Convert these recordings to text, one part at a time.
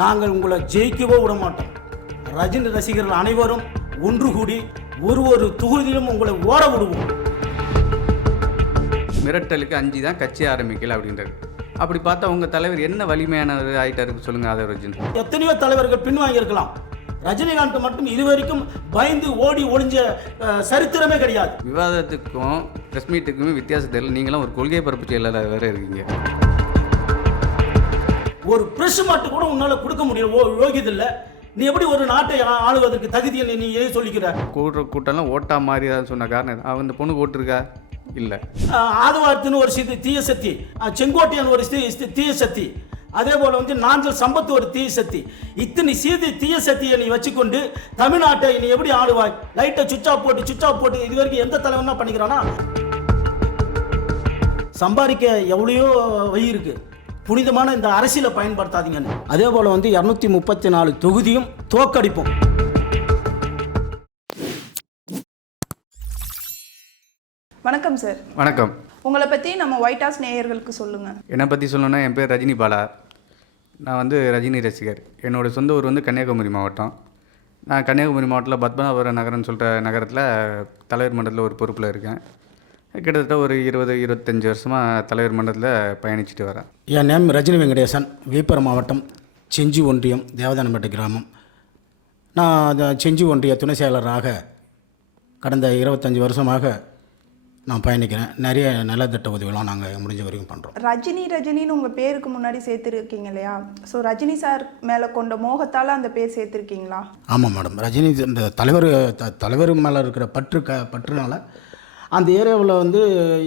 நாங்கள் உங்களை ஜெயிக்கவோ விட மாட்டோம். ரஜினி ரசிகர்கள் அனைவரும் ஒன்று கூடி ஒரு தொகுதியிலும் உங்களை ஓட விடுவோம். மிரட்டலுக்கு அஞ்சு தான் கட்சி ஆரம்பிக்கல அப்படின்றது. அப்படி பார்த்தா உங்கள் தலைவர் என்ன வலிமையானவர் ஆகிட்டாருக்கு சொல்லுங்கள் ஆதரவு. எத்தனையோ தலைவர்கள் பின்வாங்கியிருக்கலாம். ரஜினிகாந்த் மட்டும் இதுவரைக்கும் பயந்து ஓடி ஒளிஞ்ச சரித்திரமே கிடையாது. விவாதத்துக்கும் ப்ரெஸ் மீட்டுக்குமே வித்தியாசத்தில் நீங்களும் ஒரு கொள்கை பரப்பு செயலாளர் வேறு இருக்கீங்க. ஒரு பிரஸ் மாட்டு கூட உன்னால கொடுக்க முடியும் யோகியதில்லை. நீ எப்படி ஒரு நாட்டை ஆளுவதற்கு தகுதியை நீ ஏன் சொல்லிக்கிற? கூட்டம்லாம் ஓட்டா மாறி சொன்ன காரணம் அவன் இந்த பொண்ணு ஓட்டுருக்கா இல்லை. ஆதவாரத்தின்னு ஒரு தீய சக்தி, செங்கோட்டையன் ஒரு தீய சக்தி, அதே போல நாஞ்சல் சம்பத்து ஒரு தீய சக்தி. இத்தனை தீய சக்தியை நீ வச்சுக்கொண்டு தமிழ்நாட்டை நீ எப்படி ஆளுவாய்? லைட்டை சுவிட்ச் ஆஃப் போட்டு இது வரைக்கும் எந்த தலைவனா பண்ணிக்கிறானா? சம்பாதிக்க எவ்வளையோ வழி இருக்கு. புனிதமான இந்த அரசியலை பயன்படுத்தாதீங்கன்னு. அதே போல 234 தொகுதியும் தோக்கடிப்போம். வணக்கம் சார். வணக்கம். உங்களை பற்றி நம்ம ஒயிட் ஹவுஸ் நேயர்களுக்கு சொல்லுங்கள். என்னை பற்றி சொல்லணும்னா என் பேர் ரஜினி பாலா. நான் ரஜினி ரசிகர். என்னோடய சொந்த ஊர் கன்னியாகுமரி மாவட்டம். நான் கன்னியாகுமரி மாவட்டத்தில் பத்மநாபபுரம் நகரம்னு சொல்கிற நகரத்தில் தலைவர் மன்றத்தில் ஒரு பொறுப்பில் இருக்கேன். கிட்டத்தட்ட ஒரு 20-25 வருஷமாக தலைவர் மன்றத்தில் பயணிச்சுட்டு வரேன். என் நேம் ரஜினி வெங்கடேசன். விழுப்புரம் மாவட்டம் செஞ்சி ஒன்றியம் தேவதானப்பேட்டை கிராமம். நான் செஞ்சி ஒன்றிய துணை செயலராக கடந்த 25 வருஷமாக நான் பயணிக்கிறேன். நிறைய நலத்திட்ட உதவிலாம் நாங்கள் முடிஞ்ச வரைக்கும் பண்ணுறோம். ரஜினின்னு உங்கள் பேருக்கு முன்னாடி சேர்த்துருக்கீங்க இல்லையா? ஸோ ரஜினி சார் மேலே கொண்ட மோகத்தால் அந்த பேர் சேர்த்துருக்கீங்களா? ஆமாம் மேடம். ரஜினி இந்த தலைவர் மேலே இருக்கிற பற்றுனால அந்த ஏரியாவில்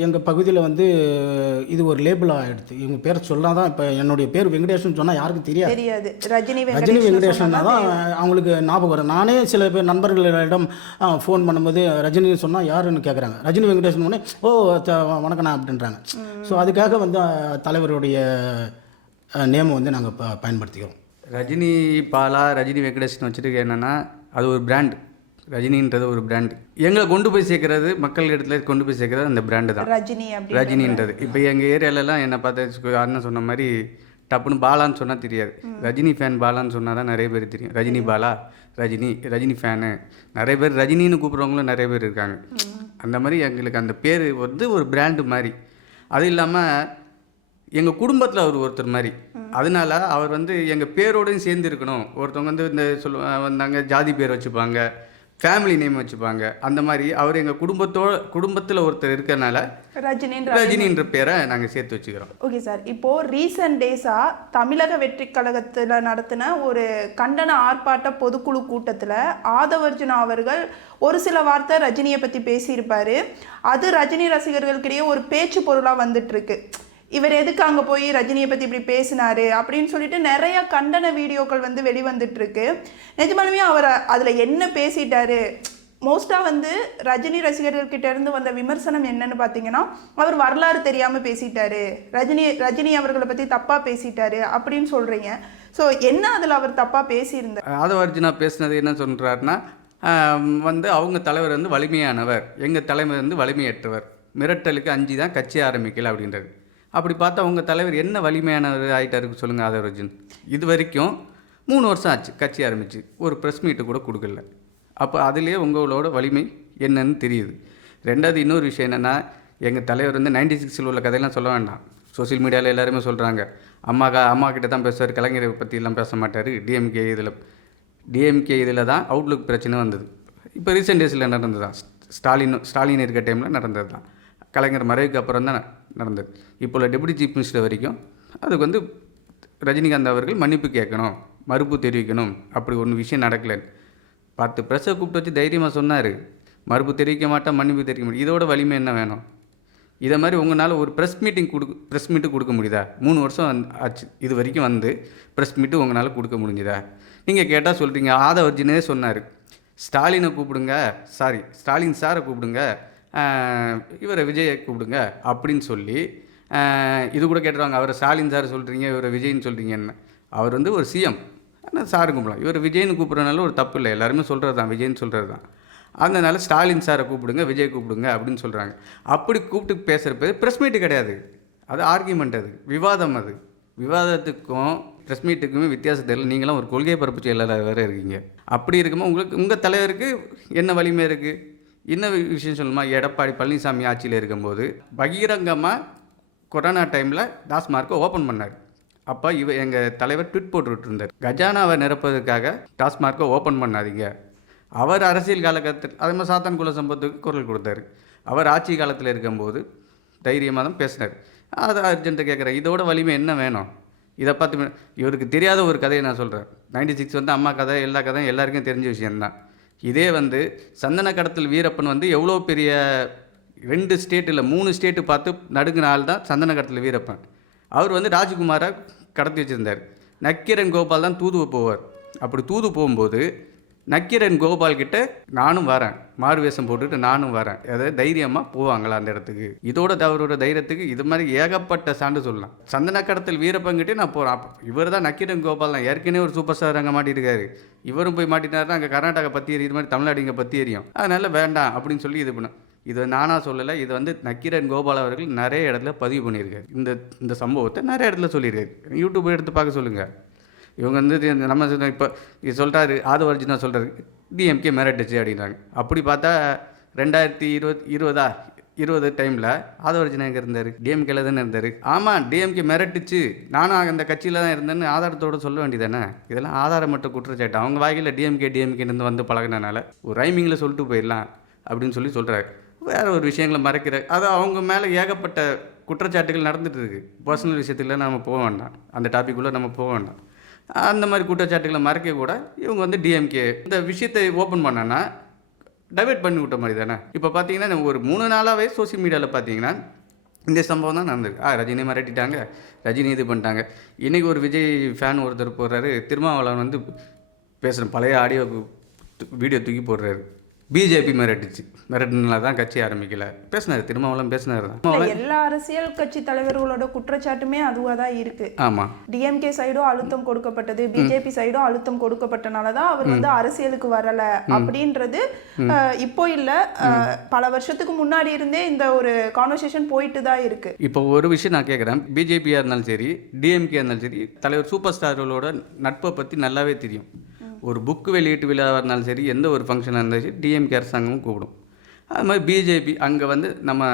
எங்கள் பகுதியில் இது ஒரு லேபிளாக ஆகிடுது. இவங்க பேர் சொன்னால் தான் இப்போ என்னுடைய பேர் வெங்கடேஷன் சொன்னால் யாருக்கும் தெரியாது. ரஜினி வெங்கடேஷன் தான் அவங்களுக்கு ஞாபகம் வரும். நானே சில பேர் நண்பர்களிடம் ஃபோன் பண்ணும்போது ரஜினி சொன்னால் யாருன்னு கேட்குறாங்க. ரஜினி வெங்கடேஷன் உடனே ஓ வணக்கண்ணா அப்படின்றாங்க. ஸோ அதுக்காக தலைவருடைய நேமை நாங்கள் பயன்படுத்திக்கிறோம். ரஜினி பாலா ரஜினி வெங்கடேஷன் வச்சுட்டு என்னென்னா அது ஒரு பிராண்ட். ரஜினின்றது ஒரு பிராண்டு. எங்களை கொண்டு போய் சேர்க்கறது, மக்கள் இடத்துல கொண்டு போய் சேர்க்கறது அந்த பிராண்டு தான் ரஜினின்றது. இப்போ எங்கள் ஏரியாலலாம் என்னை பார்த்து அண்ணன் சொன்ன மாதிரி டப்புன்னு பாலான்னு சொன்னால் தெரியாது. ரஜினி ஃபேன் பாலான்னு சொன்னால் தான் நிறைய பேர் தெரியும். ரஜினி பாலா, ரஜினி ஃபேனு. நிறைய பேர் ரஜினின்னு கூப்பிட்றவங்களும் நிறைய பேர் இருக்காங்க. அந்த மாதிரி எங்களுக்கு அந்த பேர் ஒரு பிராண்டு மாதிரி. அது இல்லாமல் எங்கள் குடும்பத்தில் அவர் ஒருத்தர் மாதிரி. அதனால அவர் எங்கள் பேரோடையும் சேர்ந்து இருக்கணும். ஒருத்தவங்க இந்த வந்தாங்க ஜாதி பேர் வச்சுப்பாங்க, ஃபேமிலி நேம் வச்சுப்பாங்க. அந்த மாதிரி அவர் எங்கள் குடும்பத்தில் ஒருத்தர் இருக்கிறனால ரஜினின்ற பேரை நாங்கள் சேர்த்து வச்சுக்கிறோம். Okay sir. இப்போது ரீசன்ட் டேஸாக தமிழக வெற்றி கழகத்தில் நடத்தின ஒரு கண்டன ஆர்ப்பாட்ட பொதுக்குழு கூட்டத்தில் ஆதவர்ஜுனா அவர்கள் ஒரு சில வார்த்தை ரஜினியை பற்றி பேசியிருப்பார். அது ரஜினி ரசிகர்களுக்கிடையே ஒரு பேச்சு பொருளாக வந்துட்டுருக்கு. இவர் எதுக்கு அங்கே போய் ரஜினியை பற்றி இப்படி பேசினார் அப்படின்னு சொல்லிட்டு நிறைய கண்டன வீடியோக்கள் வெளிவந்துட்டுருக்கு. நிஜமாலுமே அவர் அதில் என்ன பேசிட்டாரு? மோஸ்ட்டாக ரஜினி ரசிகர்கள்கிட்ட இருந்து வந்த விமர்சனம் என்னன்னு பார்த்தீங்கன்னா, அவர் வரலாறு தெரியாமல் பேசிட்டாரு, ரஜினி அவர்களை பற்றி தப்பாக பேசிட்டாரு அப்படின்னு சொல்கிறீங்க. ஸோ என்ன அதில் அவர் தப்பாக பேசியிருந்தார்? ஆதவர்ஜுனா பேசினது என்ன சொல்கிறாருன்னா, அவங்க தலைவர் வலிமையானவர், எங்கள் தலைவர் வலிமையற்றவர், மிரட்டலுக்கு அஞ்சு தான் கட்சி ஆரம்பிக்கல அப்படின்றது. அப்படி பார்த்தா உங்கள் தலைவர் என்ன வலிமையானவர் ஆகிட்டாருக்கு சொல்லுங்கள் ஆதவர்ஜுன். இது வரைக்கும் 3 வருஷம் ஆச்சு கட்சி ஆரம்பிச்சு, ஒரு ப்ரெஸ் மீட்டு கூட கொடுக்கல. அப்போ அதுலேயே உங்களோட வலிமை என்னன்னு தெரியுது. ரெண்டாவது இன்னொரு விஷயம் என்னென்னா, எங்கள் தலைவர் 96 உள்ள கதையெல்லாம் சொல்ல வேண்டாம். சோசியல் மீடியாவில் எல்லாருமே சொல்கிறாங்க, அம்மா கிட்ட தான் பேசுவார், கலைஞரை பற்றிலாம் பேச மாட்டார். டிஎம்கே இதில் தான் அவுட்லுக் பிரச்சனை வந்தது. இப்போ ரீசெண்ட் டேஸில் நடந்தது தான். ஸ்டாலின் இருக்க டைமில் நடந்தது தான். கலைஞர் மறைவுக்கு அப்புறம் தான் நடந்தது. இப்போ டெபுட்டி சீஃப் மினிஸ்டர் வரைக்கும் அதுக்கு ரஜினிகாந்த் அவர்கள் மன்னிப்பு கேட்கணும், மறுப்பு தெரிவிக்கணும். அப்படி ஒன்று விஷயம் நடக்கலைன்னு 10 ப்ரெஸ்ஸை கூப்பிட்டு வச்சு தைரியமாக சொன்னார். மறுப்பு தெரிவிக்க மாட்டேன், மன்னிப்பு தெரிவிக்க முடியும். இதோட வலிமை என்ன வேணும்? இதை மாதிரி உங்களால் ஒரு ப்ரெஸ் மீட்டு கொடுக்க முடியுதா? 3 வருஷம் ஆச்சு இது வரைக்கும் ப்ரெஸ் மீட்டு உங்களால் கொடுக்க முடிஞ்சுதா? நீங்கள் கேட்டால் சொல்கிறீங்க. ஆதவர்ஜுனே சொன்னார், ஸ்டாலினை கூப்பிடுங்க, ஸ்டாலின் சாரை கூப்பிடுங்க, இவரை விஜயை கூப்பிடுங்க அப்படின்னு சொல்லி இது கூட கேட்டுருவாங்க. அவரை ஸ்டாலின் சார் சொல்கிறீங்க, இவரை விஜய்னு சொல்கிறீங்கன்னு. அவர் ஒரு சிஎம், ஆனால் சாரு கூப்பிடலாம். இவர் விஜய்னு கூப்பிட்றதுனால ஒரு தப்பு இல்லை, எல்லாருமே சொல்கிறது தான், விஜய்னு சொல்கிறது தான். அதனால் ஸ்டாலின் சாரை கூப்பிடுங்க, விஜய் கூப்பிடுங்க அப்படின்னு சொல்கிறாங்க. அப்படி கூப்பிட்டு பேசுகிற பேர் ப்ரெஸ் மீட்டு கிடையாது, அது ஆர்கியூமெண்ட், அது விவாதம். அது விவாதத்துக்கும் ப்ரெஸ் மீட்டுக்குமே வித்தியாசம் தெரியல. நீங்களாம் ஒரு கொள்கை பரப்பு செயலாளர் வேறு இருக்கீங்க. அப்படி இருக்கும்போது உங்களுக்கு உங்கள் தலைவருக்கு என்ன வலிமை இருக்குது? என்ன விஷயம் சொல்லணுமா? எடப்பாடி பழனிசாமி ஆட்சியில் இருக்கும்போது பகிரங்கமாக கொரோனா டைமில் டாஸ்மார்க்கை ஓப்பன் பண்ணார். அப்போ எங்கள் தலைவர் ட்விட் போட்டுக்கிட்டு இருந்தார், கஜானாவை நிரப்பதற்காக டாஸ்மார்க்கை ஓப்பன் பண்ணாதீங்க. அவர் அரசியல் காலகட்டத்தில் அதே மாதிரி சாத்தான் குல சம்பவத்துக்கு குரல் கொடுத்தாரு. அவர் ஆட்சி காலத்தில் இருக்கும்போது தைரியமாக தான் பேசினார். அதை அர்ஜென்ட்டை கேட்குறேன், இதோட வலிமை என்ன வேணும்? இதை பார்த்து இவருக்கு தெரியாத ஒரு கதையை நான் சொல்கிறேன். 96 வந்து அம்மா கதை, எல்லா கதையும் எல்லாருக்கும் தெரிஞ்ச விஷயந்தான். இதே வந்து சந்தன கடத்தல் வீரப்பன் வந்து எவ்வளோ பெரிய 2 ஸ்டேட் இல்லை 3 ஸ்டேட்டு பார்த்து நடுங்கின ஆள் தான் சந்தன கடத்தல் வீரப்பன். அவர் வந்து ராஜ்குமாரை கடத்தி வச்சுருந்தார். நக்கீரன் கோபால் தான் தூது போவார். அப்படி தூது போகும்போது நக்கீரன் கோபால் கிட்ட நானும் வரேன், மாறு வேஷம் போட்டுட்டு நானும் வரேன், அதாவது தைரியமாக போவாங்களா அந்த இடத்துக்கு? இதோட அவரோட தைரியத்துக்கு இது மாதிரி ஏகப்பட்ட சான்று சொல்லலாம். சந்தன கடத்தல் வீரப்பங்கிட்டே நான் போகிறேன். இவர் தான் நக்கீரன் கோபால் தான் ஏற்கனவே ஒரு சூப்பர் ஸ்டார் அங்கே மாட்டியிருக்காரு. இவரும் போய் மாட்டினாருன்னா அங்கே கர்நாடகா பற்றி எரியும், இது மாதிரி தமிழ்நாடு இங்கே பற்றி எரியும். அதனால் வேண்டாம் அப்படின்னு சொல்லி இது பண்ண. இது நானாக சொல்லலை, இது வந்து நக்கீரன் கோபால் அவர்கள் நிறைய இடத்துல பதிவு பண்ணியிருக்காரு. இந்த சம்பவத்தை நிறைய இடத்துல சொல்லியிருக்காரு. யூடியூப் எடுத்து பார்க்க சொல்லுங்கள். இவங்க வந்து நம்ம இப்போ இது சொல்கிறாரு, ஆதவர்ஜுனா சொல்கிறாரு டிஎம்கே மிரட்டுச்சு அப்படின்றாங்க. அப்படி பார்த்தா 2020 டைமில் ஆதவர்ஜுனா எங்கே இருந்தார்? டிஎம்கேல தானே இருந்தார். ஆமாம், டிஎம்கே மிரட்டுச்சு, நானும் அந்த கட்சியில் தான் இருந்தேன்னு ஆதாரத்தோடு சொல்ல வேண்டியதானே. இதெல்லாம் ஆதாரமற்ற குற்றச்சாட்டு. அவங்க வாயில டிஎம்கேன்னு வந்து பழகினால ஒரு ரைமிங்கில் சொல்லிட்டு போயிடலாம் அப்படின்னு சொல்லி சொல்கிறாரு. வேறு ஒரு விஷயங்களை மறைக்கிற அது அவங்க மேலே ஏகப்பட்ட குற்றச்சாட்டுகள் நடந்துகிட்டு இருக்குது. பர்சனல் விஷயத்தில் நம்ம போக வேண்டாம், அந்த டாப்பிக்குள்ளே நம்ம போக வேண்டாம். அந்த மாதிரி குற்றச்சாட்டுகளை மறைக்க கூட இவங்க வந்து டிஎம்கே இந்த விஷயத்தை ஓப்பன் பண்ணனா டைவெர்ட் பண்ணி விட்ட மாதிரி தானே. இப்போ பார்த்தீங்கன்னா ஒரு 3 நாளாகவே சோசியல் மீடியாவில் பார்த்தீங்கன்னா இந்த சம்பவம் தான் நடந்திருக்கு. ரஜினி மிரட்டிட்டாங்க, ரஜினி இது பண்ணிட்டாங்க. இன்றைக்கி ஒரு விஜய் ஃபேன் ஒருத்தர் போடுறாரு, திருமாவளவன் வந்து பேசுகிற பழைய ஆடியோ வீடியோ தூக்கி போடுறாரு. பிஜேபி மிரட்டினால தான் கட்சி ஆரம்பிக்கல பேசினார். திருமாவளவன் பேசினார் தான். எல்லா அரசியல் கட்சி தலைவர்களோட குற்றச்சாட்டுமே அதுவாக தான் இருக்கு. ஆமாம், டிஎம்கே சைடும் அழுத்தம் கொடுக்கப்பட்டது, பிஜேபி சைடும் அழுத்தம் கொடுக்கப்பட்டனால தான் அவர் வந்து அரசியலுக்கு வரல அப்படின்றது இப்போ இல்லை, பல வருஷத்துக்கு முன்னாடி இருந்தே இந்த ஒரு கான்வர்சேஷன் போயிட்டு தான் இருக்கு. இப்போ ஒரு விஷயம் நான் கேட்குறேன், பிஜேபியாக இருந்தாலும் சரி டிஎம்கே இருந்தாலும் சரி தலைவர் சூப்பர் ஸ்டார்களோட நட்பை பற்றி நல்லாவே தெரியும். ஒரு புக்கு வெளியீட்டு விழாவாக இருந்தாலும் சரி, எந்த ஒரு ஃபங்க்ஷனாக இருந்தாலும் சரி டிஎம்கே அரசாங்கமும் கூப்பிடும். அது மாதிரி பிஜேபி அங்கே வந்து நம்ம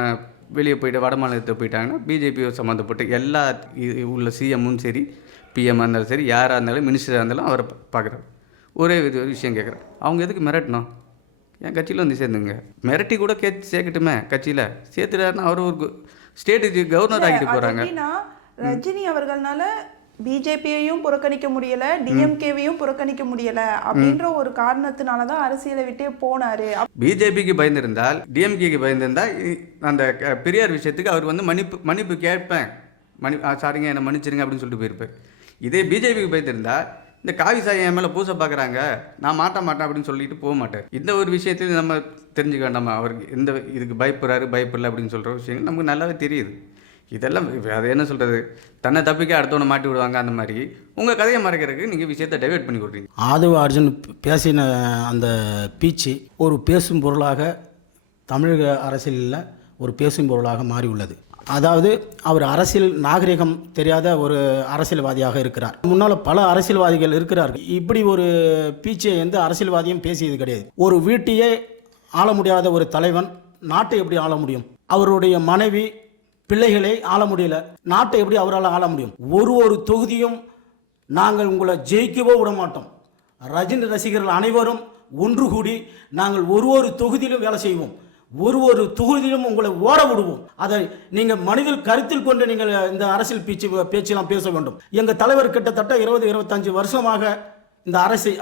வெளியே போய்ட்டு வட மாநிலத்தை போயிட்டாங்கன்னா பிஜேபி சம்மந்தப்பட்ட எல்லா உள்ள சிஎம்மும் சரி பிஎம்மாக இருந்தாலும் சரி யாராக இருந்தாலும் மினிஸ்டராக இருந்தாலும் அவரை பார்க்குறாரு. ஒரே விஷயம் கேட்குறேன், அவங்க எதுக்கு மிரட்டணும்? என் கட்சியில் வந்து சேர்ந்துங்க, மிரட்டி கூட சேர்க்கட்டுமே, கட்சியில் சேர்த்துட்டாருன்னா அவர் ஒரு ஸ்டேட்டுக்கு கவர்னர் ஆகிட்டு போகிறாங்க. ரஜினி அவர்கள்னால பிஜேபியையும் புறக்கணிக்க முடியல, டிஎம்கேவையும் புறக்கணிக்க முடியல அப்படின்ற ஒரு காரணத்தினால தான் அரசியலை விட்டே போனாரு. பிஜேபிக்கு பயந்திருந்தால் டிஎம்கேக்கு பயந்திருந்தால் அந்த பெரியார் விஷயத்துக்கு அவர் வந்து மன்னிப்பு கேட்பேன், சாரிங்க என்னை மன்னிச்சிருங்க அப்படின்னு சொல்லிட்டு போயிருப்பார். இதே பிஜேபிக்கு பயந்திருந்தா இந்த காவி சாயை என் மேலே பூசை பார்க்குறாங்க, நான் மாட்டேன் அப்படின்னு சொல்லிட்டு போக மாட்டேன். இந்த ஒரு விஷயத்தையும் நம்ம தெரிஞ்சுக்க வேண்டாமா? அவருக்கு எந்த இதுக்கு பயப்படல அப்படின்னு சொல்கிற விஷயங்கள் நமக்கு நல்லாவே தெரியுது. இதெல்லாம் அது என்ன சொல்கிறது, தன்னை தப்பிக்க அடுத்தவனை மாட்டி விடுவாங்க. அந்த மாதிரி உங்கள் கதையை மறைக்கிறதுக்கு நீங்கள் விஷயத்தை டைவெர்ட் பண்ணி கொடுறீங்க. ஆதவ அர்ஜுன் பேசின அந்த பேச்சு ஒரு பேசும் பொருளாக தமிழக அரசியலில் ஒரு பேசும் பொருளாக மாறி உள்ளது. அதாவது அவர் அரசியல் நாகரிகம் தெரியாத ஒரு அரசியல்வாதியாக இருக்கிறார். முன்னால் பல அரசியல்வாதிகள் இருக்கிறார்கள். இப்படி ஒரு பேச்சை எந்த அரசியல்வாதியும் பேசியது கிடையாது. ஒரு வீட்டையே ஆள முடியாத ஒரு தலைவன் நாட்டை எப்படி ஆள முடியும்? அவருடைய மனைவி பிள்ளைகளை ஆள முடியல, நாட்டை எப்படி அவரால் ஆள முடியும்? ஒரு தொகுதியும் நாங்கள் உங்களை ஜெயிக்கவோ விட மாட்டோம். ரஜினி ரசிகர்கள் அனைவரும் ஒன்று கூடி நாங்கள் ஒரு தொகுதியிலும் வேலை செய்வோம், ஒரு தொகுதியிலும் உங்களை ஓட விடுவோம். அதை நீங்கள் மனதில் கருத்தில் கொண்டு நீங்கள் இந்த அரசியல் பேச்செல்லாம் பேச வேண்டும். எங்கள் தலைவர் கிட்டத்தட்ட 20-25 வருஷமாக இந்த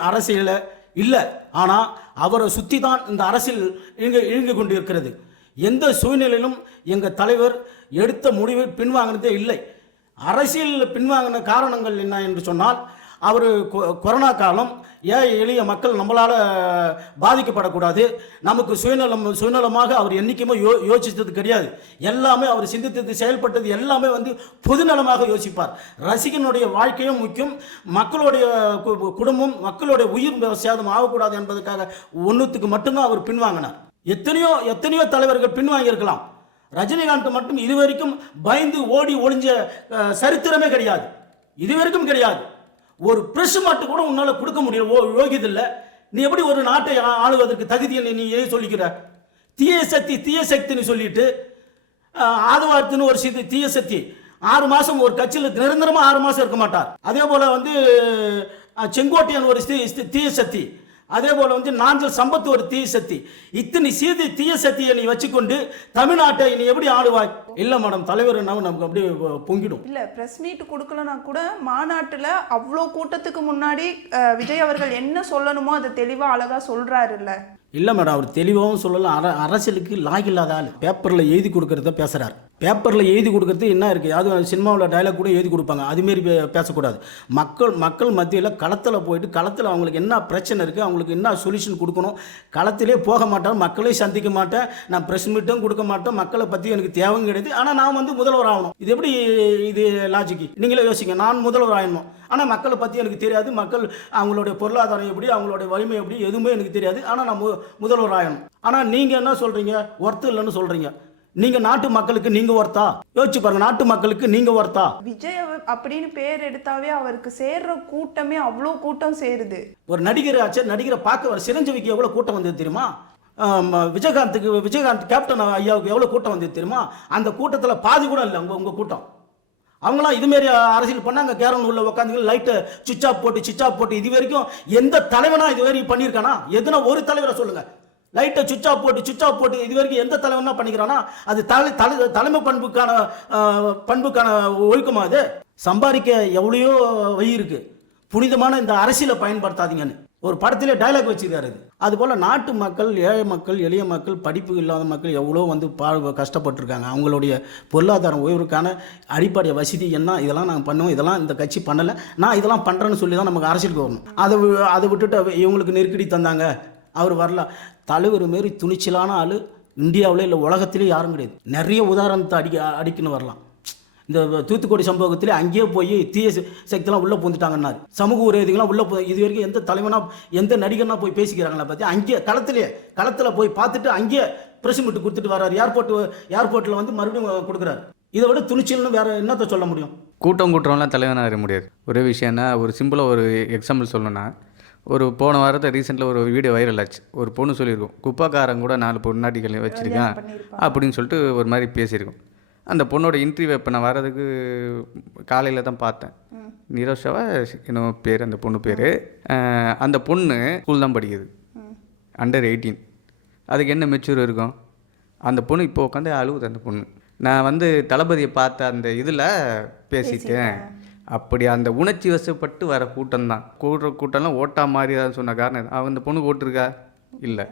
அரசியலில் இல்லை, ஆனால் அவரை சுற்றி தான் இந்த அரசியல் இயங்கி கொண்டு இருக்கிறது. எந்த சூழ்நிலையிலும் எங்கள் தலைவர் எடுத்த முடிவை பின்வாங்கினதே இல்லை. அரசியலில் பின்வாங்கின காரணங்கள் என்ன என்று சொன்னால், அவர் கொரோனா காலம், எளிய மக்கள் நம்மளால் பாதிக்கப்படக்கூடாது, நமக்கு சுயநலமாக அவர் என்றைக்குமே யோசித்தது கிடையாது. எல்லாமே அவர் சிந்தித்தது செயல்பட்டது எல்லாமே வந்து பொதுநலமாக யோசிப்பார். ரசிகனுடைய வாழ்க்கையும் முக்கியம், மக்களுடைய குடும்பம் மக்களுடைய உயிர் சேதம் ஆகக்கூடாது என்பதற்காக ஒன்றுத்துக்கு மட்டும்தான் அவர் பின்வாங்கினார். எத்தனையோ தலைவர்கள் பின்வாங்கியிருக்கலாம். ரஜினிகாந்த் மட்டும் இதுவரைக்கும் பயந்து ஓடி ஒளிஞ்ச சரித்திரமே கிடையாது, இதுவரைக்கும் கிடையாது. ஒரு பிரஸ் மாட்டு கூட உன்னால் கொடுக்க முடியல, யோகியது இல்லை. நீ எப்படி ஒரு நாட்டை ஆளுவதற்கு தகுதியை நீ ஏன் சொல்லிக்கிற? தீய சக்தின்னு சொல்லிட்டு ஆதவார்த்துன்னு ஒரு தீய சக்தி 6 மாதம் ஒரு கட்சியில் நிரந்தரமாக 6 மாதம் இருக்க மாட்டார். அதே போல் வந்து செங்கோட்டையன் ஒரு தீய சக்தி, அதே போல் வந்து நாஞ்சல் சம்பத்து ஒரு தீய சக்தி. இத்தனை தீய சக்தியை நீ வச்சுக்கொண்டு தமிழ்நாட்டை நீ எப்படி ஆளுவாய்? இல்லை மேடம், தலைவர் என்ன நமக்கு அப்படியே பொங்கிடும். இல்லை, ப்ரெஸ் மீட் கொடுக்கலனா கூட மாநாட்டில் அவ்வளோ கூட்டத்துக்கு முன்னாடி விஜய் அவர்கள் என்ன சொல்லணுமோ அதை தெளிவாக அழகாக சொல்கிறாரு. இல்லை மேடம், அவர் தெளிவாகவும் சொல்லலாம். அரசியலுக்கு லாக் இல்லாத ஆள். பேப்பரில் எழுதி கொடுக்கறத பேசுகிறார். பேப்பரில் எழுதி கொடுக்கறது என்ன இருக்குது? அது சினிமாவில் டைலாக் கூட எழுதி கொடுப்பாங்க, அதுமாரி பேசக்கூடாது. மக்கள் மத்தியில் களத்தில் போயிட்டு களத்தில் அவங்களுக்கு என்ன பிரச்சனை இருக்குது, அவங்களுக்கு என்ன சொல்யூஷன் கொடுக்கணும், களத்திலே போக மாட்டேன், மக்களை சந்திக்க மாட்டேன், நான் ப்ரெஸ் மீட்டும் கொடுக்க மாட்டேன், மக்களை பற்றி எனக்கு தேவையும் கிடையாது. ஆனால் நான் வந்து முதல்வர் ஆகணும். இது எப்படி இது லாஜிக்கு? நீங்களே யோசிங்க. நான் முதல்வர் ஆகணும், ஆனால் மக்களை பற்றி எனக்கு தெரியாது, மக்கள் அவங்களுடைய பொருளாதாரம் எப்படி, அவங்களுடைய வலிமை எப்படி, எதுவுமே எனக்கு தெரியாது. ஆனால் நான் முதல்வர் ஆகணும். ஆனால் நீங்கள் என்ன சொல்கிறீங்க? ஒர்த்து இல்லைன்னு சொல்கிறீங்க. நீங்க நாட்டு மக்களுக்கு நீங்க ஒர்த்தா? யோசிச்சு பாருங்க, நாட்டு மக்களுக்கு நீங்க ஒர்த்தா? விஜய் அப்படின்னு பேர் எடுத்தாவே அவருக்கு சேர்ற கூட்டமே அவ்வளோ கூட்டம் சேருது. ஒரு நடிகரை பார்க்க சிரஞ்சீவிக்கு எவ்வளவு கூட்டம் வந்தது தெரியுமா? விஜயகாந்த் கேப்டன் ஐயாவுக்கு எவ்வளவு கூட்டம் வந்தது தெரியுமா? அந்த கூட்டத்தில் பாதி கூட இல்லை உங்க கூட்டம். அவங்களாம் இதுமாரி அரசியல் பண்ணாங்க. கேரன் உள்ள உட்காந்து லைட்டை சுவிட்ச் ஆஃப் போட்டு இது வரைக்கும் எந்த தலைவனா இது வரைக்கும் பண்ணியிருக்கானா? எதுனா ஒரு தலைவரை சொல்லுங்க. லைட்டை சுவிட்ச் ஆஃப் போட்டு இது வரைக்கும் எந்த தலைவனா பண்ணிக்கிறானா? அது தலைமை பண்புக்கான ஒழுக்கமா? அது சம்பாதிக்க எவ்வளையோ வழி இருக்கு. புனிதமான இந்த அரசியலை பயன்படுத்தாதீங்கன்னு ஒரு படத்திலே டைலாக் வச்சிருக்காரு. அது போல நாட்டு மக்கள், ஏழை மக்கள், எளிய மக்கள், படிப்பு இல்லாத மக்கள் எவ்வளோ வந்து கஷ்டப்பட்டுருக்காங்க. அவங்களுடைய பொருளாதாரம் உயர்வுக்கான அடிப்படை வசதி என்ன, இதெல்லாம் நாங்கள் பண்ணுவோம், இதெல்லாம் இந்த கட்சி பண்ணலை, நான் இதெல்லாம் பண்ணுறேன்னு சொல்லி தான் நமக்கு அரசியலுக்கு வரணும். அதை விட்டுட்டு இவங்களுக்கு நெருக்கடி தந்தாங்க, அவர் வரல. தலைவர் மாரி துணிச்சலான ஆள் இந்தியாவில் இல்லை உலகத்திலே யாரும் கிடையாது. நிறைய உதாரணத்தை அடிக்கணும் வரலாம். இந்த தூத்துக்குடி சம்பவத்தில் அங்கேயே போய் தீய சக்திலாம் உள்ளே பூந்துட்டாங்கன்னாரு. சமூக விரோதிகள்லாம் உள்ளே இது வரைக்கும் எந்த தலைவனா எந்த நடிகர்னா போய் பேசிக்கிறாங்களா பார்த்தி? அங்கேயே களத்தில் போய் பார்த்துட்டு அங்கேயே ப்ரெஸ் மீட் கொடுத்துட்டு வர்றாரு. ஏர்போர்ட்டில் வந்து மறுபடியும் கொடுக்குறாரு. இதை விட துணிச்சல்னு வேறு என்னத்தை சொல்ல முடியும்? கூட்டம்லாம் தலைவனாக இருக்க முடியாது. ஒரே விஷயம்னா, ஒரு சிம்பிளாக ஒரு எக்ஸாம்பிள் சொல்லணும்னா, ஒரு போன வாரத்தை ரீசெண்டில் ஒரு வீடியோ வைரல் ஆச்சு. ஒரு பொண்ணு சொல்லியிருக்கோம், குப்பாக்காரன் கூட 4 பொண்ணாட்டிகள் வச்சுருக்கேன் அப்படின்னு சொல்லிட்டு ஒரு மாதிரி பேசியிருக்கோம். அந்த பொண்ணோட இன்டர்வியூ இப்போ நான் வர்றதுக்கு காலையில் தான் பார்த்தேன். நிரோஷாவா இன்னும் பேர், அந்த பொண்ணு பேர். அந்த பொண்ணு ஸ்கூல் தான் படிக்குது, அண்டர் 18. அதுக்கு என்ன மெச்சூர் இருக்கும்? அந்த பொண்ணு இப்போ உட்காந்து அழுகுது. அந்த பொண்ணு, நான் வந்து தளபதியை பார்த்த அந்த இதில் பேசிட்டேன். அப்படி அந்த உணர்ச்சி வசப்பட்டு வர கூட்டம்தான். கூட்டம்லாம் ஓட்டா மாதிரி தான் சொன்ன காரணம். அவன் அந்த பொண்ணுக்கு ஓட்டுருக்கா? இல்லை.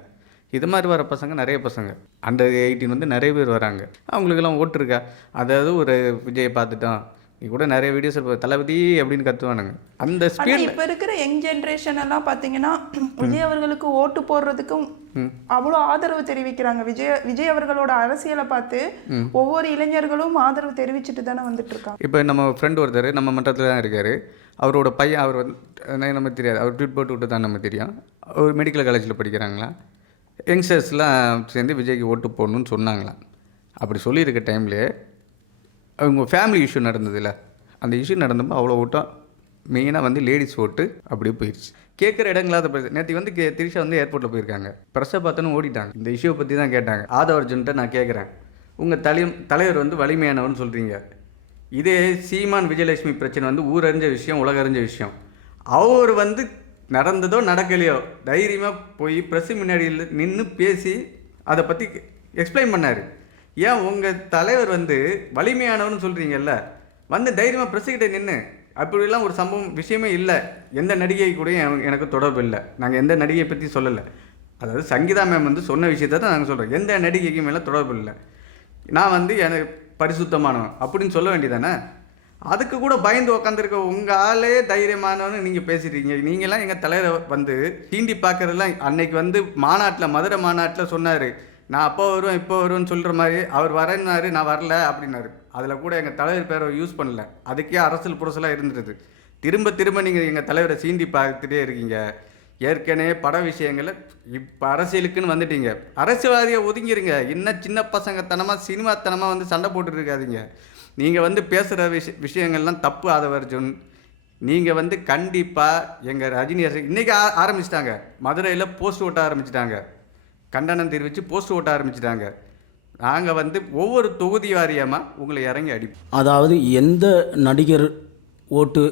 இது மாதிரி வர பசங்க நிறைய பசங்க அண்டர் 18 வந்து நிறைய பேர் வராங்க. அவங்களுக்கெல்லாம் ஓட்டுருக்கா? அதாவது ஒரு விஜயை பார்த்துட்டோம், நீ கூட நிறைய வீடியோஸ் தளபதி அப்படின்னு கத்துவானுங்க. அந்த ஸ்பீட் இப்போ இருக்கிற யங் ஜென்ரேஷன் எல்லாம் பார்த்தீங்கன்னா விஜய் அவர்களுக்கு ஓட்டு போடுறதுக்கும் அவ்வளோ ஆதரவு தெரிவிக்கிறாங்க. விஜய் அவர்களோட அரசியலை பார்த்து ஒவ்வொரு இளைஞர்களும் ஆதரவு தெரிவிச்சுட்டு தானே வந்துட்டு இருக்காங்க. இப்போ நம்ம ஃப்ரெண்டு ஒருத்தர் நம்ம மன்றத்தில் தான் இருக்கார். அவரோட பையன், அவர் வந்து நமக்கு தெரியாது, அவர் ட்வீட் போட்டு விட்டு தான் நம்ம தெரியும். அவர் மெடிக்கல் காலேஜில் படிக்கிறாங்களா. யங்ஸ்டர்ஸ்லாம் சேர்ந்து விஜய்க்கு ஓட்டு போடணும்னு சொன்னாங்களாம். அப்படி சொல்லியிருக்க டைம்லேயே அவங்க ஃபேமிலி இஷ்யூ நடந்ததில்ல, அந்த இஷ்யூ நடந்தப்போ அவ்வளோ ஓட்டம் மெயினாக வந்து லேடிஸ் ஓட்டு அப்படியே போயிடுச்சு. கேட்குற இடங்களாத நேற்று வந்து திரிஷா வந்து ஏர்போர்ட்டில் போயிருக்காங்க. ப்ரெஸ்ஸை பார்த்தோன்னு ஓடிட்டாங்க. இந்த இஷ்யூவை பற்றி தான் கேட்டாங்க. ஆதவர்ஜன்ட்ட நான் கேட்குறேன், உங்கள் தலைவர் வந்து வலிமையானவர்னு சொல்கிறீங்க. இதே சீமான் விஜயலட்சுமி பிரச்சனை வந்து ஊரறிஞ்ச விஷயம், உலகறிஞ்ச விஷயம். அவர் வந்து நடந்ததோ நடக்கலையோ தைரியமாக போய் ப்ரெஸ்ஸு முன்னாடி நின்று பேசி அதை பற்றி எக்ஸ்பிளைன் பண்ணார். ஏன் உங்கள் தலைவர் வந்து வலிமையானவர்னு சொல்கிறீங்கல்ல, வந்து தைரியமாக ப்ரெஸ்ஸுக்கிட்ட நின்று அப்படிலாம் ஒரு சம்பவம் விஷயமே இல்லை. எந்த நடிகை கூட எனக்கு தொடர்பு இல்லை. நாங்கள் எந்த நடிகையை பற்றி சொல்லலை. அதாவது சங்கீதா மேம் வந்து சொன்ன விஷயத்த தான் நாங்கள் சொல்கிறோம். எந்த நடிகைக்கு மேலே தொடர்பு இல்லை. நான் வந்து எனக்கு பரிசுத்தமானவன் அப்படின்னு சொல்ல வேண்டியதானே? அதுக்கு கூட பயந்து உக்காந்துருக்க உங்கள் ஆளே தைரியமானவன்னு நீங்கள் பேசிட்டீங்க. நீங்களாம் எங்கள் தலைவரை வந்து தீண்டி பார்க்குறதுலாம் அன்னைக்கு வந்து மாநாட்டில், மதுரை மாநாட்டில் சொன்னார், நான் அப்போ வருவேன் இப்போ வருவேன்னு சொல்கிற மாதிரி. அவர் வரேன்னாரு, நான் வரல அப்படின்னாரு. அதில் கூட எங்கள் தலைவர் பேரை யூஸ் பண்ணல. அதுக்கே அரசியல் புரசலாக இருந்துருது. திரும்ப நீங்கள் எங்கள் தலைவரை சீண்டி பார்த்துட்டே இருக்கீங்க. ஏற்கனவே பட விஷயங்களை இப்போ அரசியலுக்குன்னு வந்துட்டீங்க. அரசியல்வாதியை ஒதுங்கிருங்க. இன்னும் சின்ன பசங்கத்தனமாக சினிமாத்தனமாக வந்து சண்டை போட்டுட்டு இருக்காதீங்க. நீங்கள் வந்து பேசுகிற விஷயங்கள்லாம் தப்பு. ஆதவர்ஜுன் நீங்கள் வந்து கண்டிப்பாக எங்கள் ரஜினி இன்றைக்கி ஆரம்பிச்சிட்டாங்க. மதுரையில் போஸ்ட் ஓட்ட ஆரம்பிச்சிட்டாங்க. கண்டனம் தெரிவித்து போஸ்ட் ஓட்ட ஆரம்பிச்சிட்டாங்க. நாங்கள் வந்து ஒவ்வொரு தொகுதி வாரியமாக உங்களை இறங்கி அடிப்போம். அதாவது எந்த நடிகர் ஓட்டு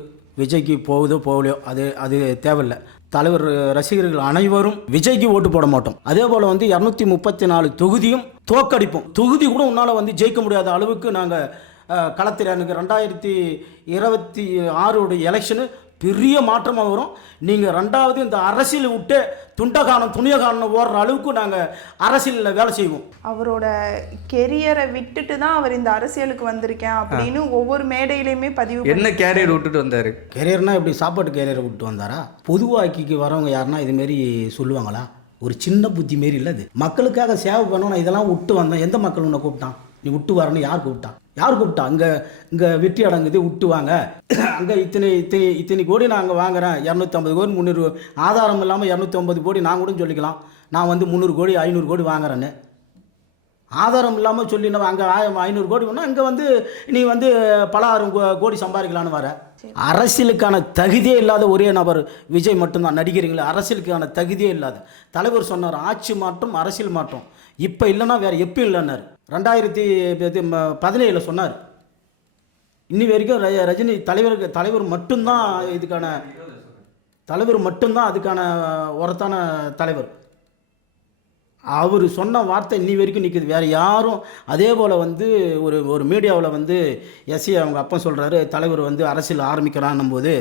விஜய்க்கு போகுதோ போகலையோ அது தேவையில்லை. தலைவர் ரசிகர்கள் அனைவரும் விஜய்க்கு ஓட்டு போட மாட்டோம். அதே போல் வந்து 234 தொகுதியும் தோக்கடிப்போம். தொகுதி கூட உன்னால் வந்து ஜெயிக்க முடியாத அளவுக்கு நாங்கள் களத்தில் எனக்கு 2026 எலெக்ஷனு பெரிய மாற்றமாக வரும். நீங்கள் ரெண்டாவது இந்த அரசியல் விட்டு துணியகானம் ஓடுற அளவுக்கு நாங்கள் அரசியலில் வேலை செய்வோம். அவரோட கெரியரை விட்டுட்டு தான் அவர் இந்த அரசியலுக்கு வந்திருக்கேன் அப்படின்னு ஒவ்வொரு மேடையிலையுமே பதிவு என்ன கேரியர் விட்டுட்டு வந்தார்? கேரியர்னா இப்படி சாப்பாட்டு கேரியரை விட்டு வந்தாரா? பொதுவாக்கிக்கு வரவங்க யாருன்னா இதுமாரி சொல்லுவாங்களா? ஒரு சின்ன புத்தி மாரி இல்லை. அது மக்களுக்காக சேவை பண்ணணும். இதெல்லாம் விட்டு வந்தேன். எந்த மக்கள் உன்னை கூப்பிட்டான்? நீ விட்டு வரணும். யார் கூப்பிட்டா? இங்கே வெற்றி அடங்குது, விட்டு வாங்க. அங்கே இத்தனை கோடி நான் அங்கே வாங்குறேன், 250 கோடி 300 ஆதாரம் இல்லாமல் 250 கோடி நான் கூட சொல்லிக்கலாம். நான் வந்து 300 கோடி 500 கோடி வாங்குறேன்னு ஆதாரம் இல்லாமல் சொல்லி நம்ம அங்கே 500 கோடி வேணா இங்கே வந்து நீ வந்து பல 1000 கோடி சம்பாதிக்கலான்னு வர. அரசியலுக்கான தகுதியே இல்லாத ஒரே நபர் விஜய் மட்டும்தான். நடிகர்களே அரசியலுக்கான தகுதியே இல்லாத தலைவர் சொன்னார், ஆட்சி மாற்றம் அரசியல் மாற்றம் இப்போ இல்லைன்னா வேறு எப்பயும் இல்லைன்னார். 2017 சொன்னார். இன்னி வரைக்கும் ரஜினி தலைவர் மட்டும்தான் அதுக்கான ஒருத்தான தலைவர். அவர் சொன்ன வார்த்தை இன்னி வரைக்கும் நிற்குது. வேறு யாரும் அதே போல் வந்து ஒரு மீடியாவில் வந்து அவங்க அப்பா சொல்கிறாரு, தலைவர் வந்து அரசியல் ஆரம்பிக்கிறான்னும் போது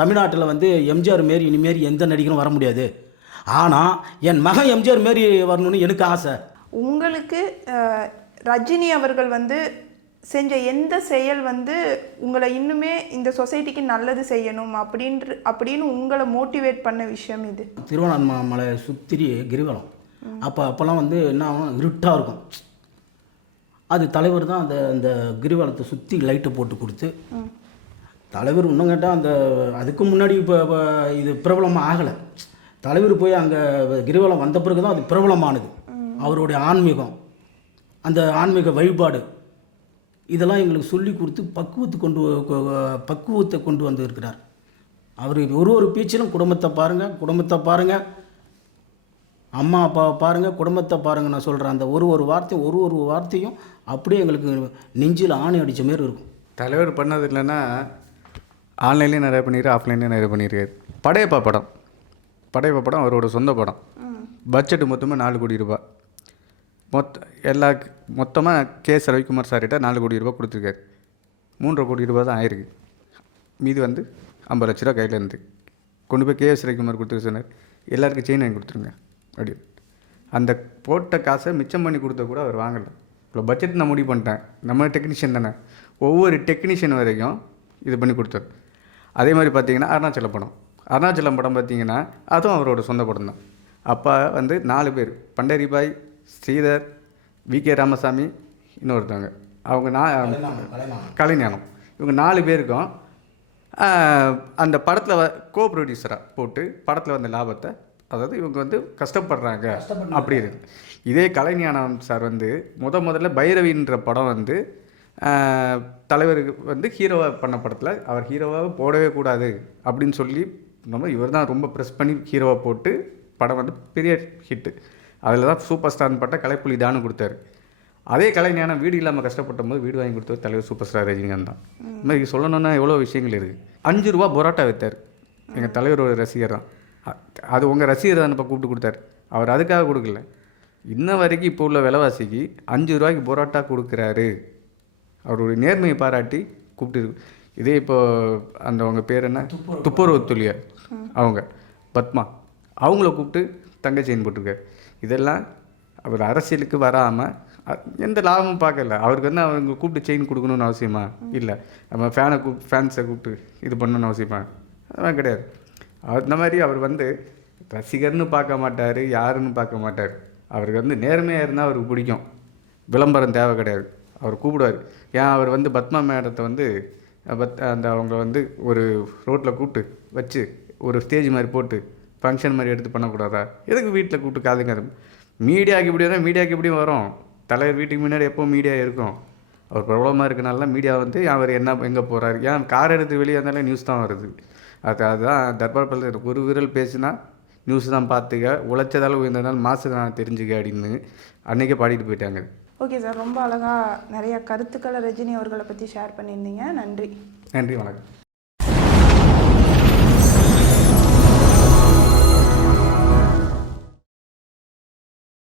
தமிழ்நாட்டில் வந்து எம்ஜிஆர் மாரி இனிமாரி எந்த நடிகரும் வர முடியாது. ஆனால் என் மகன் எம்ஜிஆர் மாரி வரணும்னு எனக்கு ஆசை. உங்களுக்கு ரஜினி அவர்கள் வந்து செஞ்ச எந்த செயல் வந்து உங்களை இன்னுமே இந்த சொசைட்டிக்கு நல்லது செய்யணும் அப்படின்னு உங்களை மோட்டிவேட் பண்ண விஷயம் இது? திருவண்ணாமலை சுற்றி கிரிவலம் அப்போல்லாம் வந்து என்ன ஆகும், இருட்டாக இருக்கும். அது தலைவர் தான் அந்த கிரிவலத்தை சுற்றி லைட்டை போட்டு கொடுத்து தலைவர் இன்னும் கேட்டால் அதுக்கு முன்னாடி இப்போ இது பிரபலமாக ஆகலை. தலைவர் போய் அங்கே கிரிவலம் வந்த பிறகு தான் அது பிரபலமானது. அவருடைய ஆன்மீகம், அந்த ஆன்மீக வழிபாடு இதெல்லாம் எங்களுக்கு சொல்லி கொடுத்து பக்குவத்தை கொண்டு வந்து இருக்கிறார். அவர் ஒரு பேச்சிலும் குடும்பத்தை பாருங்கள், அம்மா அப்பாவை பாருங்கள், குடும்பத்தை பாருங்கள் நான் சொல்கிறேன். அந்த ஒரு வார்த்தையும் அப்படியே எங்களுக்கு நெஞ்சில் ஆணி அடித்த மாரி இருக்கும். தலைவர் பண்ணது இல்லைன்னா ஆன்லைன்லேயும் நிறைய பண்ணியிருக்காரு, ஆஃப்லைன்லேயும் நிறைய பண்ணியிருக்காரு. படையப்பா படம் அவரோட சொந்த படம். பட்ஜெட்டு மொத்தமாக 4 கோடி ரூபா. மொத்தமாக கேஎஸ் ரவிக்குமார் சார்கிட்ட 4 கோடி ரூபா கொடுத்துருக்காரு. 3.5 கோடி ரூபா தான் ஆயிருக்கு. மீது வந்து 50 லட்ச ரூபா கையில் இருந்து கொண்டு போய் கேஎஸ் ரவிக்குமார் கொடுத்துட்டு சொன்னார், எல்லாருக்கும் செயின் வாங்கி கொடுத்துருங்க அப்படி. அந்த போட்ட காசை மிச்சம் பண்ணி கொடுத்த கூட அவர் வாங்கலை. இவ்வளோ பட்ஜெட் நான் முடிவு பண்ணிட்டேன். நம்ம டெக்னீஷியன் தானே, ஒவ்வொரு டெக்னீஷியன் வரைக்கும் இது பண்ணி கொடுத்தாரு. அதே மாதிரி பார்த்தீங்கன்னா அருணாச்சலம் படம் பார்த்தீங்கன்னா அதுவும் அவரோட சொந்த படம் தான். அப்போ வந்து 4 பேர், பண்டரிபாய், ஸ்ரீதர், விகே ராமசாமி, இன்னொருத்தவங்க, அவங்க கலைஞானம், இவங்க 4 பேருக்கும் அந்த படத்தில் கோ ப்ரொடியூசராக போட்டு படத்தில் வந்த லாபத்தை, அதாவது இவங்க வந்து கஷ்டப்படுறாங்க அப்படி இருக்குது. இதே கலைஞானம் சார் வந்து முதல்ல பைரவின்ற படம் வந்து தலைவருக்கு வந்து ஹீரோவாக பண்ண படத்தில் அவர் ஹீரோவாக போடவே கூடாது அப்படின்னு சொல்லி இவர் தான் ரொம்ப ப்ரெஸ் பண்ணி ஹீரோவாக போட்டு படம் வந்து பெரிய ஹிட்டு. அதில் தான் சூப்பர் ஸ்டார்னு பட்ட கலைப்புலி தானு கொடுத்தாரு. அதே கலைஞானம் வீடு இல்லாமல் கஷ்டப்பட்ட போது வீடு வாங்கி கொடுத்தவர் தலைவர் சூப்பர் ஸ்டார் ரஜினிகாந்த் தான். இந்த மாதிரி சொல்லணுன்னா எவ்வளோ விஷயங்கள் இருக்குது. 5 ரூபா பரோட்டா விற்றார். எங்கள் தலைவரோட ரசிகர் தான் அது. உங்கள் ரசிகர் தான் இப்போ கூப்பிட்டு கொடுத்தாரு. அவர் அதுக்காக கொடுக்கல. இன்ன வரைக்கும் இப்போ உள்ள விலைவாசிக்கு 5 ரூபாய்க்கு பரோட்டா கொடுக்குறாரு. அவருடைய நேர்மையை பாராட்டி கூப்பிட்டு. இதே இப்போது அந்த அவங்க பேர் என்ன, துப்புரவு தொழிலாளர், அவங்க பத்மா, அவங்கள கூப்பிட்டு தங்க செயின் போட்டிருக்காரு. இதெல்லாம் அவர் அரசியலுக்கு வராமல் எந்த லாபமும் பார்க்கல. அவருக்கு வந்து அவங்க கூப்பிட்டு செயின் கொடுக்கணுன்னு அவசியமா இல்லை. நம்ம ஃபேன்ஸை கூப்பிட்டு இது பண்ணணுன்னு அவசியமா அதெல்லாம் கிடையாது. அந்த மாதிரி அவர் வந்து ரசிகர்னு பார்க்க மாட்டார், யாருன்னு பார்க்க மாட்டார். அவருக்கு வந்து நேர்மையாக இருந்தால் அவருக்கு பிடிக்கும். விளம்பரம் தேவை கிடையாது. அவர் கூப்பிடுவார். ஏன் அவர் வந்து பத்மா மேடத்தை வந்து அந்த அவங்க வந்து ஒரு ரோட்டில் கூப்பிட்டு வச்சு ஒரு ஸ்டேஜ் மாதிரி போட்டு ஃபங்க்ஷன் மாதிரி எடுத்து பண்ணக்கூடாதா? எதுக்கு வீட்டில் கூப்பிட்டு காதுங்க? மீடியாவுக்கு இப்படி வந்தால் மீடியாவுக்கு இப்படியும் வரும். தலைவர் வீட்டுக்கு முன்னாடி எப்போ மீடியா இருக்கும். அவர் பிரபலமாக இருக்கனால மீடியா வந்து அவர் என்ன எங்கே போகிறாரு, ஏன் கார் எடுத்து வெளியே இருந்தாலே நியூஸ் தான் வருது. அதுதான் தர்பார் பள்ளத்தில் ஒரு விரல் பேசுனா நியூஸ் தான் பார்த்துக்க, உழைச்சதால் உயர்ந்ததால் மாசு நான் தெரிஞ்சுக்க அப்படின்னு அன்றைக்கே பாடிட்டு போயிட்டாங்க. ஓகே சார், ரொம்ப அழகாக நிறைய கருத்துக்களை ரஜினி அவர்களை பற்றி ஷேர் பண்ணியிருந்தீங்க. நன்றி. நன்றி, வணக்கம்.